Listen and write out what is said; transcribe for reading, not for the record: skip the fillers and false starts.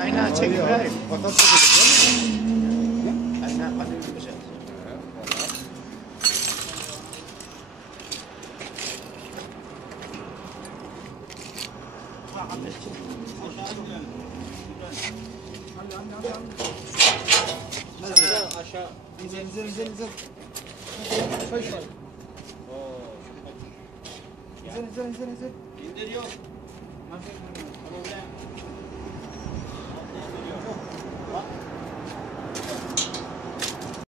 Aynen çek İbrahim. Patat çekecek değil mi? Aynen hadi güzel. Aşağı. İnzel. Koy şöyle. İnzel. İndiriyor. Tamam lan.